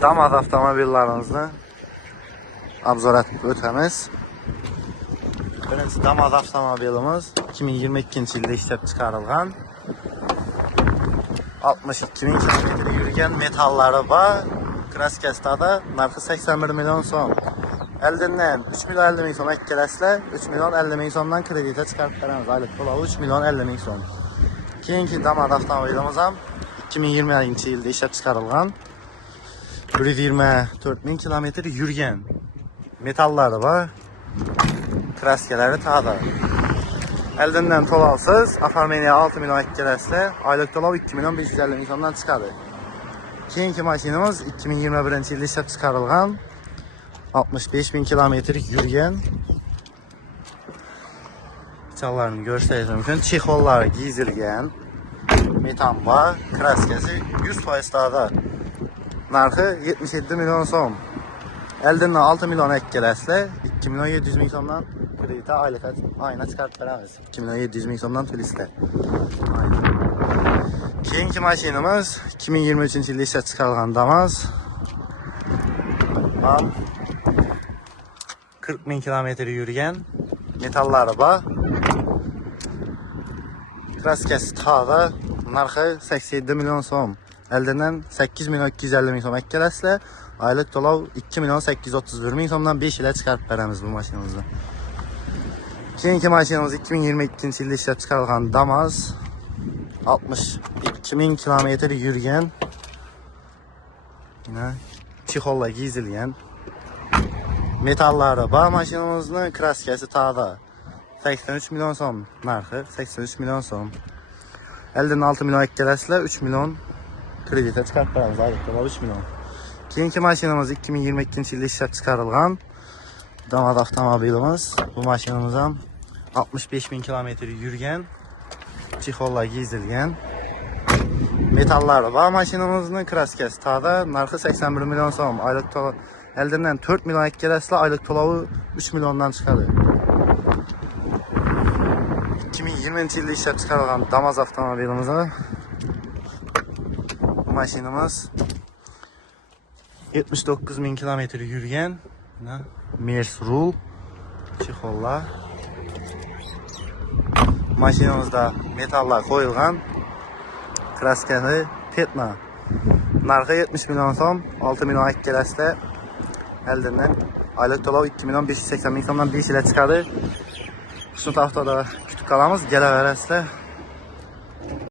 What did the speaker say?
Damaz avtomobillarimizni obzor etib o'tamiz. Birinchi Damaz avtomobilimiz 2022-yilda ishlab chiqarilgan. 62.000 km yurgan, metallari bor, kraskasida, narxi 81 million so'm. Eldinden 3 million 50 ming so'm ekkelasizlar, 3 million 50 ming so'mdan kreditga chiqarib beramiz. Oylik to'lovi 3 million 50 ming so'm. Keyingi Damaz avtomobilimiz ham 2020-yilda ishlab chiqarilgan. 124.000 km yurgan. Metallari bor, kraskalari ta'da. Eldinden to'lovsiz, oformleniya 6 million ekkelasizlar, oylik to'lov 2 million 550 ming so'mdan chiqadi. Keyingi mashinamiz 2021-yilda ishlab chiqarilgan. 65.000 km yurgan. Çallarını görseniz mümkün. Çexolları giyizilgen. Metan var. Kraskası 100% dağda. Narxı 77 milyon so'm. Eldinden 6 milyon ekkelesle 2 milyon 700 ming so'mdan kredite ayına çıkartıp veramiz. 2 milyon 700 ming so'mdan turistler. Keyingi mashinamiz 2023-yilda ishlab chiqarilgan Damaz. 40.000 km yurgan. Metallari bor. Kraskasi ta'da, narxi 87 milyon so'm. Eldinden 8 milyon 250 ming so'm ekkelasizlar. Oylik to'lov 2 milyon 831 ming so'mdan 5 yilga chiqarib beramiz bu mashinamizni. Keyingi mashinamiz 2022-yilda ishlab chiqarilgan Damaz. 62.000 km yurgan. Yine çexollar giyizilgan. Metallari bor mashinamizning, kraskasi ta'da. 83 milyon so'm narxi, 83 milyon so'm. Elden 6 milyon ekkelasizlar, 3 milyon kredite chiqarib beramiz. Oylik to'lov 3 milyon. Keyingi mashinamiz 2022-yilda ishlab chiqarilgan Damaz avtomobilimiz. Bu mashinamiz ham 65.000 km yurgan. Çexollar giyizilgan. Metallari bor mashinamizning, kraskasi ta'da, narxi 81 milyon so'm. Oylik to'lov eldinden 4 milyon ekkelasizlar, oylik to'lovi 3 milyondan chiqadi. 2020-yilda ishlab chiqarilgan Damaz avtomobilimizni. Bu mashinamiz 79.000 km yurgan. Mers rul, çexollar. Mashinamizda metallar qo'yilgan. Kraskasi petna. Narxi 70 milyon so'm, 6 milyon ekkelasizlar. Eldinden oylik to'lov 2 milyon 580 ming so'mdan 5 yilga chiqadi. Shuni haftada kutib qolamiz, kelaverasizlar.